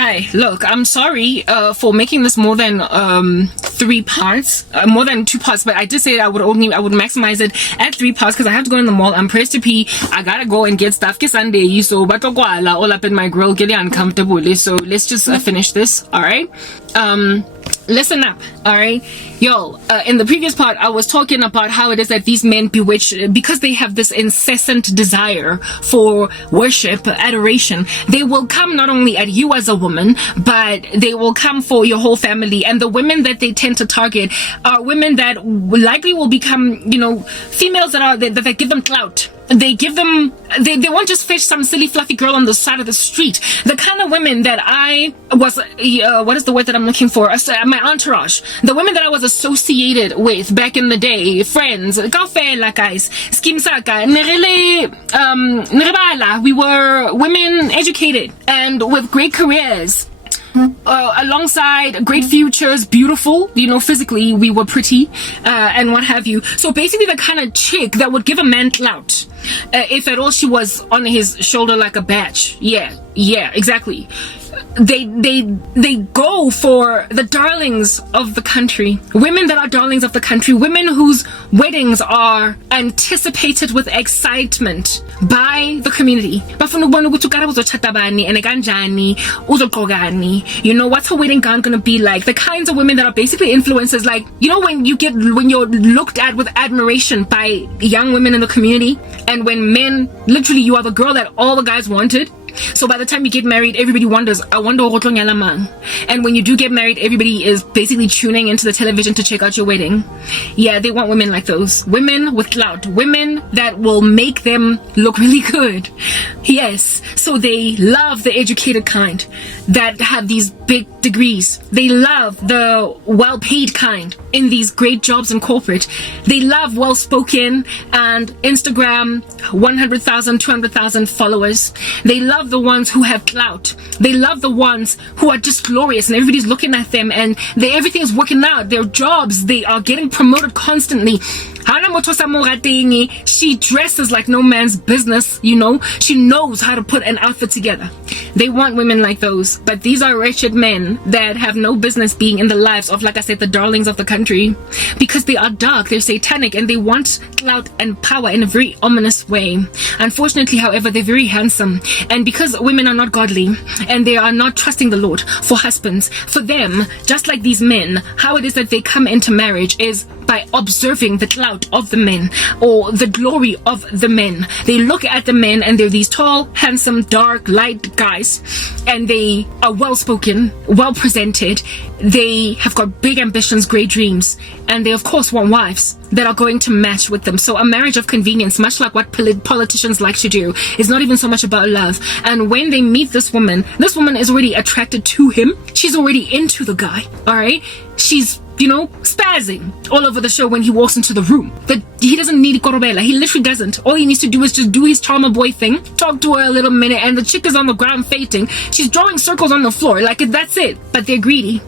Hi, look, I'm sorry for making this more than 3 parts, more than 2 parts, but I did say I would maximize it at 3 parts because I have to go in the mall. I'm pressed to pee. I gotta go and get stuff. Sunday, so all up in my grill, getting uncomfortable. So let's just finish this, all right? Listen up, all right? Yo, in the previous part, I was talking about how it is that these men bewitch because they have this incessant desire for worship, adoration. They will come not only at you as a woman, but they will come for your whole family. And the women that they tend to target are women that likely will become, females that give them clout. They won't just fetch some silly fluffy girl on the side of the street. The kind of women that I was, what is the word that I'm looking for? My entourage. The women that I was associated with back in the day, friends, kaofela guys, skim saka, we were women educated and with great careers. Alongside great futures, beautiful, physically we were pretty, and what have you. So basically the kind of chick that would give a man clout, if at all she was on his shoulder like a badge. Yeah, exactly. They go for the darlings of the country, women that are darlings of the country, women whose weddings are anticipated with excitement by the community. What's her wedding gown gonna be like? The kinds of women that are basically influencers, like, when you're looked at with admiration by young women in the community, and when men, literally you are the girl that all the guys wanted. So by the time you get married, everybody wonders, I wonder what mang. And when you do get married, everybody is basically tuning into the television to check out your wedding. Yeah, they want women like those. Women with clout. Women that will make them look really good. Yes. So they love the educated kind that have these big degrees. They love the well-paid kind in these great jobs in corporate. They love well-spoken and Instagram 100,000, 200,000 followers. They love the ones who have clout. They love the ones who are just glorious and everybody's looking at them and everything is working out. Their jobs, they are getting promoted constantly. She dresses like no man's business, She knows how to put an outfit together. They want women like those. But these are wretched men that have no business being in the lives of, like I said, the darlings of the country. Because they are dark, they're satanic, and they want clout and power in a very ominous way. Unfortunately, however, they're very handsome. And because women are not godly, and they are not trusting the Lord for husbands, for them, just like these men, how it is that they come into marriage is by observing the clout of the men or the glory of the men. They look at the men and they're these tall, handsome, dark, light guys, and they are well-spoken, well-presented. They have got big ambitions, great dreams, and they of course want wives that are going to match with them. So a marriage of convenience, much like what politicians like to do, is not even so much about love. And when they meet this woman is already attracted to him. She's already into the guy, all right? She's spazzing all over the show when he walks into the room. That he doesn't need Korobela. He literally doesn't. All he needs to do is just do his charmer boy thing, talk to her a little minute, and the chick is on the ground fainting. She's drawing circles on the floor. Like, that's it. But they're greedy.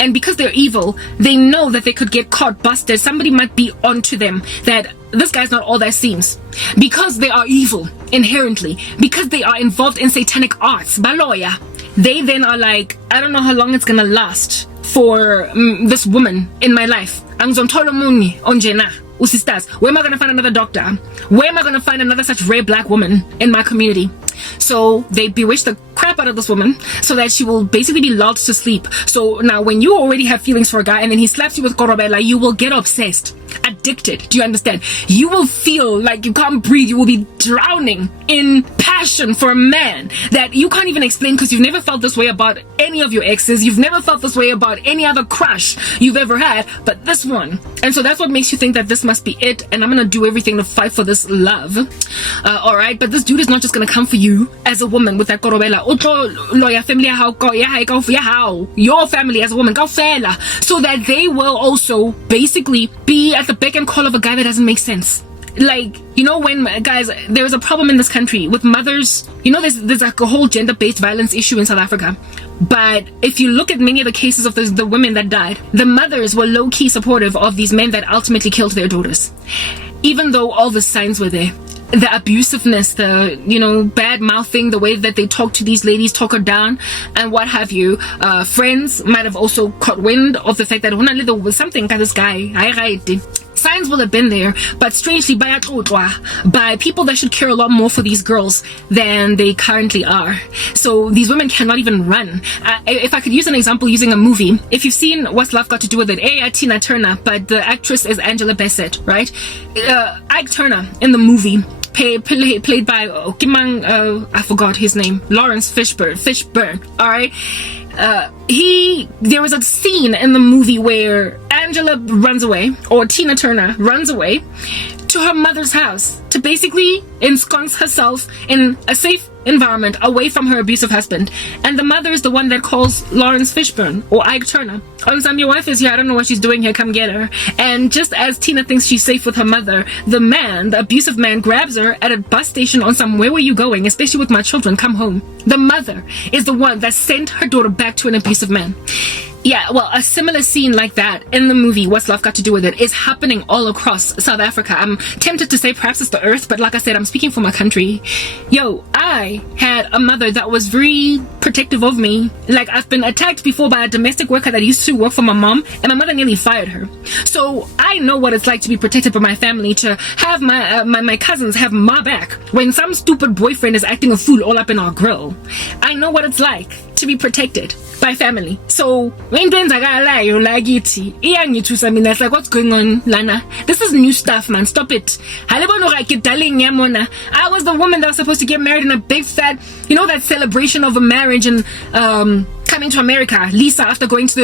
And because they're evil, they know that they could get caught, busted. Somebody might be onto them that this guy's not all that seems. Because they are evil inherently. Because they are involved in satanic arts. Baloya. They then are like, I don't know how long it's gonna last for this woman in my life. Where am I gonna find another doctor? Where am I gonna find another such rare black woman in my community? So they bewitch the crap out of this woman so that she will basically be lulled to sleep. So now when you already have feelings for a guy and then he slaps you with korobela, you will get obsessed, addicted. Do you understand? You will feel like you can't breathe. You will be drowning in passion for a man that you can't even explain because you've never felt this way about any of your exes. You've never felt this way about any other crush you've ever had, but this one. And so that's what makes you think that this must be it, and I'm gonna do everything to fight for this love. Alright, but this dude is not just gonna come for you as a woman with that korobela. Your family as a woman, so that they will also basically be at the beck and call of a guy that doesn't make sense. Like, when guys, there is a problem in this country with mothers. There's like a whole gender-based violence issue in South Africa. But if you look at many of the cases of the women that died, the mothers were low-key supportive of these men that ultimately killed their daughters. Even though all the signs were there. the abusiveness, the, bad mouthing, the way that they talk to these ladies, talk her down, and what have you. Friends might have also caught wind of the fact that there was something about this guy. Signs will have been there, but strangely by people that should care a lot more for these girls than they currently are. So these women cannot even run. If I could use an example using a movie, if you've seen What's Love Got to Do with It, Tina Turner, but the actress is Angela Bassett, right? Ike Turner in the movie, played by I forgot his name, Lawrence Fishburne, all right? There was a scene in the movie where Angela runs away, or Tina Turner runs away to her mother's house to basically ensconce herself in a safe environment away from her abusive husband. And the mother is the one that calls Lawrence Fishburne or Ike Turner. Sam, your wife is here. I don't know what she's doing here. Come get her. And just as Tina thinks she's safe with her mother, the abusive man, grabs her at a bus station on some, where were you going? Especially with my children. Come home. The mother is the one that sent her daughter back to an abusive man. Yeah, well, a similar scene like that in the movie What's Love Got to Do with It is happening all across South Africa. I'm tempted to say perhaps it's the earth, but like I said, I'm speaking for my country. I had a mother that was very protective of me. Like, I've been attacked before by a domestic worker that used to work for my mom, and my mother nearly fired her. So I know what it's like to be protected by my family, to have my cousins have my back when some stupid boyfriend is acting a fool all up in our grill. I know what it's like to be protected by family. So when it's like, what's going on, Lana? This is new stuff, man. Stop it. I was the woman that was supposed to get married in a big fat, that celebration of a marriage and coming to America. Lisa, after going to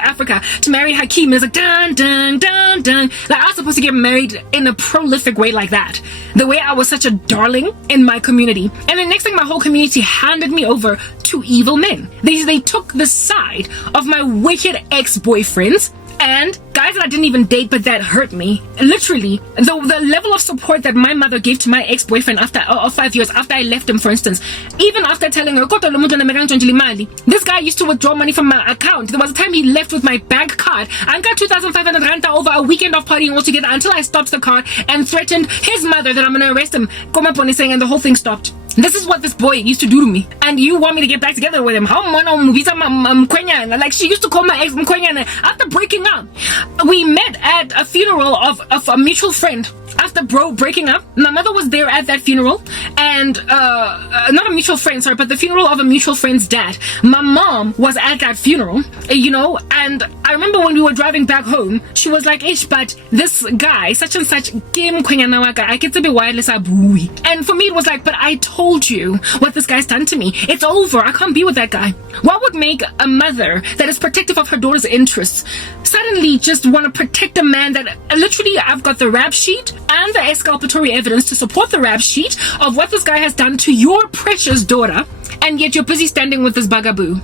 Africa to marry Hakeem, is like dun dun dun dun. Like, I was supposed to get married in a prolific way like that. The way I was such a darling in my community, and the next thing, my whole community handed me over to evil men. They took the side of my wicked ex-boyfriends and guys that I didn't even date, but that hurt me. Literally, the level of support that my mother gave to my ex-boyfriend after 5 years after I left him, for instance, even after telling her, this guy used to withdraw money from my account. There was a time he left with my bank card. I got 2,500 rand over a weekend of partying altogether until I stopped the car and threatened his mother that I'm going to arrest him. And the whole thing stopped. This is what this boy used to do to me. And you want me to get back together with him? Like, she used to call my ex Mkwenyana after breaking up. We met at a funeral of a mutual friend. After breaking up, my mother was there at that funeral, and not a mutual friend, sorry, but the funeral of a mutual friend's dad. My mom was at that funeral, and I remember when we were driving back home, she was like, "Ish, but this guy, such and such, and for me it was like, but I told you what this guy's done to me. It's over. I can't be with that guy." What would make a mother that is protective of her daughter's interests suddenly just want to protect a man that literally, I've got the rap sheet and the exculpatory evidence to support the rap sheet of what this guy has done to your precious daughter, and yet you're busy standing with this bugaboo?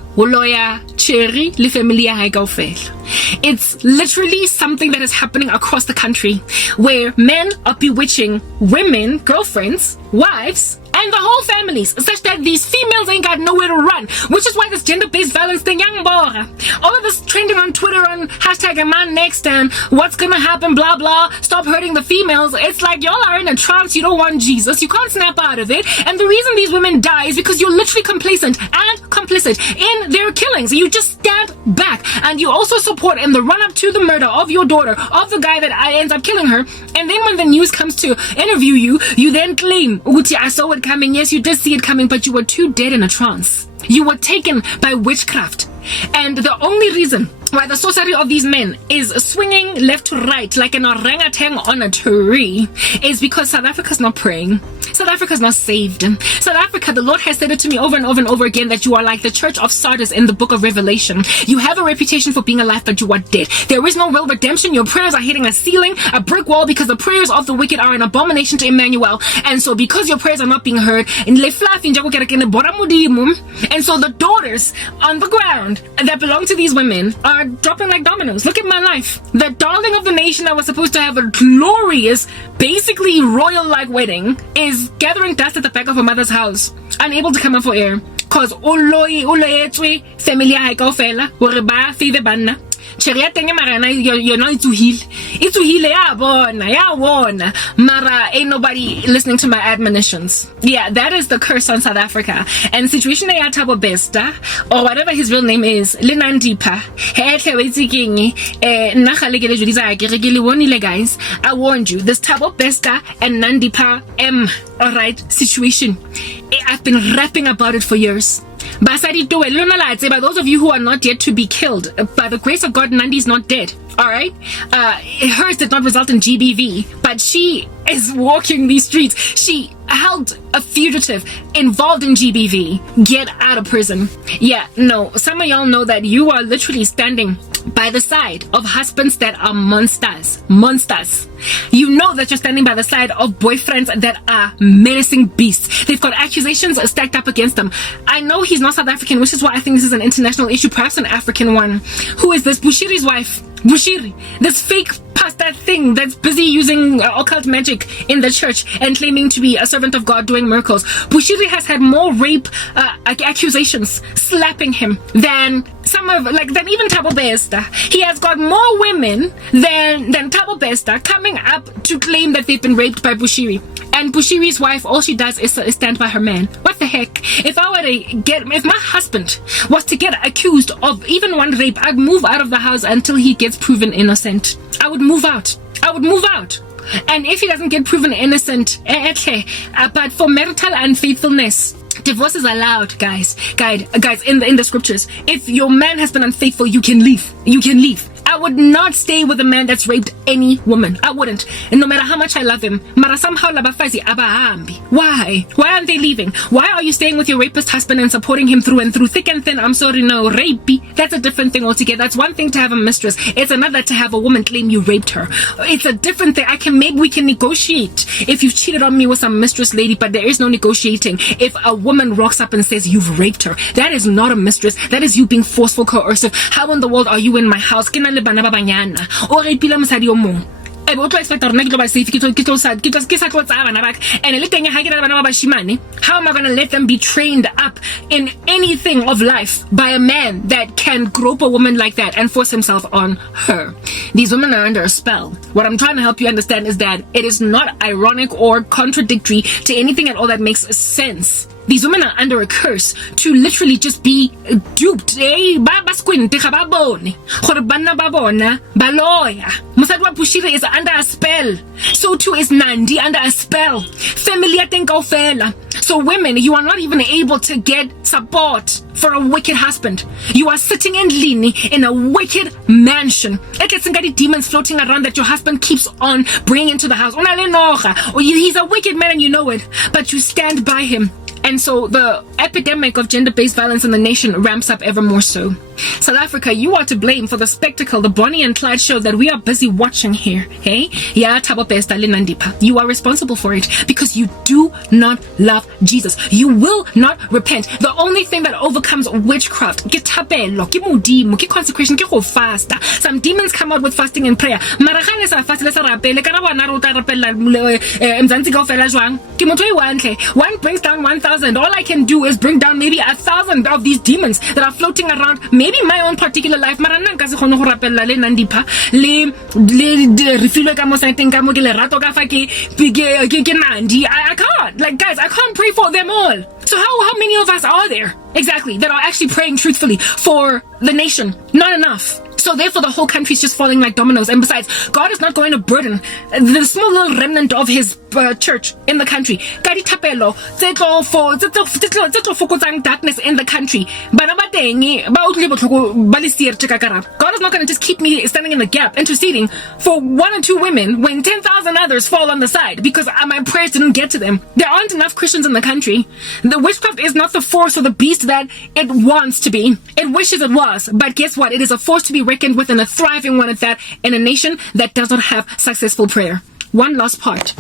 It's literally something that is happening across the country, where men are bewitching women, girlfriends, wives, and the whole families, such that these females ain't got nowhere to run, which is why this gender-based violence thing, all of this trending on Twitter on hashtag #man next and what's gonna happen, blah blah, stop hurting the females. It's like, y'all are in a trance, you don't want Jesus, you can't snap out of it, and the reason these women die is because you're literally complacent and complicit in their killings. You just stand back, and you also support in the run-up to the murder of your daughter, of the guy that ends up killing her, and then when the news comes to interview you, you then claim, Uti, I saw it coming. Yes, you did see it coming, but you were too dead in a trance. You were taken by witchcraft. And the only reason why the sorcery of these men is swinging left to right like an orangutan on a tree is because South Africa's not praying. South Africa's not saved. South Africa, the Lord has said it to me over and over and over again that you are like the church of Sardis in the book of Revelation. You have a reputation for being alive, but you are dead. There is no real redemption. Your prayers are hitting a ceiling, a brick wall, because the prayers of the wicked are an abomination to Emmanuel. And so because your prayers are not being heard, and so the daughters on the ground that belong to these women are dropping like dominoes. Look at my life. The darling of the nation that was supposed to have a glorious, basically royal-like wedding is gathering dust at the back of her mother's house, unable to come up for air, cause familia Cheria teng marana you're not itsuhile ya bona. Mara ain't nobody listening to my admonitions. Yeah, that is the curse on South Africa. And situation ya Thabo Bester or whatever his real name is, Linandipa. Guys, I warned you. This Thabo Bester and Nandipa alright situation. I've been rapping about it for years. But those of you who are not yet to be killed, by the grace of God, Nandi's not dead. Alright? Hers did not result in GBV, but she is walking these streets. She held a fugitive involved in GBV get out of prison. Yeah, no, some of y'all know that you are literally standing by the side of husbands that are monsters. You know that you're standing by the side of boyfriends that are menacing beasts. They've got accusations stacked up against them. I know he's not South African, which is why I think this is an international issue, perhaps an African one. Who is this? Bushiri's wife. Bushiri, this fake pastor thing that's busy using occult magic in the church and claiming to be a servant of God doing miracles. Bushiri has had more rape accusations slapping him than than even Thabo Bester. He has got more women than Thabo Bester coming up to claim that they've been raped by Bushiri. And Bushiri's wife, all she does is stand by her man. What the heck? If my husband was to get accused of even one rape, I'd move out of the house until he gets proven innocent. I would move out. And if he doesn't get proven innocent, okay. But for marital unfaithfulness, divorce is allowed, guys, in the scriptures. If your man has been unfaithful, you can leave. I would not stay with a man that's raped any woman. I wouldn't. And no matter how much I love him. Mara somehow labafazi abahambi. Why? Why aren't they leaving? Why are you staying with your rapist husband and supporting him through and through? Thick and thin, I'm sorry, no. Rapey. That's a different thing altogether. That's one thing to have a mistress. It's another to have a woman claim you raped her. It's a different thing. Maybe we can negotiate if you've cheated on me with some mistress lady, but there is no negotiating. If a woman rocks up and says you've raped her, that is not a mistress. That is you being forceful, coercive. How in the world are you in my house? Bana ba banyana o re pila mosadi o mong e bo tlo expect rona ke tlo ba safe ke tlo sa tlo tsa bana ba and le teng ha ke na bana ba bashimane. How am I going to let them be trained up in anything of life by a man that can grope a woman like that and force himself on her? These women are under a spell. What I'm trying to help you understand is that it is not ironic or contradictory to anything at all that makes sense. These women are under a curse to literally just be duped. Musadi wa Bushiri is under a spell. So too is Nandi under a spell. Family kaofela. So women, you are not even able to get support for a wicked husband. You are sitting in Lini in a wicked mansion. Demons floating around that your husband keeps on bringing into the house. He's a wicked man and you know it, but you stand by him. And so the epidemic of gender-based violence in the nation ramps up ever more so. South Africa, you are to blame for the spectacle, the Bonnie and Clyde show that we are busy watching here. Hey? Yeah, Thabo Bester, Linandipa. You are responsible for it because you do not love Jesus. You will not repent. The only thing that overcomes witchcraft, ke thapelo, ke modimo, ke consecration, ke go fasta. Some demons come out with fasting and prayer. Maragane sa fastile sa rapele, kana bona re o ta rapella mzansi kaofela jwang. Ke motho e wantle. One brings down 1,000. All I can do is bring down maybe 1,000 of these demons that are floating around. Maybe my own particular life. I can't. Like, guys, I can't pray for them all. So how many of us are there exactly that are actually praying truthfully for the nation? Not enough. So therefore the whole country is just falling like dominoes. And besides, God is not going to burden the small little remnant of his church in the country. God is darkness in the country. God is not going to just keep me standing in the gap interceding for 1 or 2 women when 10,000 others fall on the side because my prayers didn't get to them. There aren't enough Christians in the country. The witchcraft is not the force or the beast that it wants to be. It wishes it was, but guess what? It is a force to be reckoned with, and a thriving one at that, in a nation that does not have successful prayer. One last part.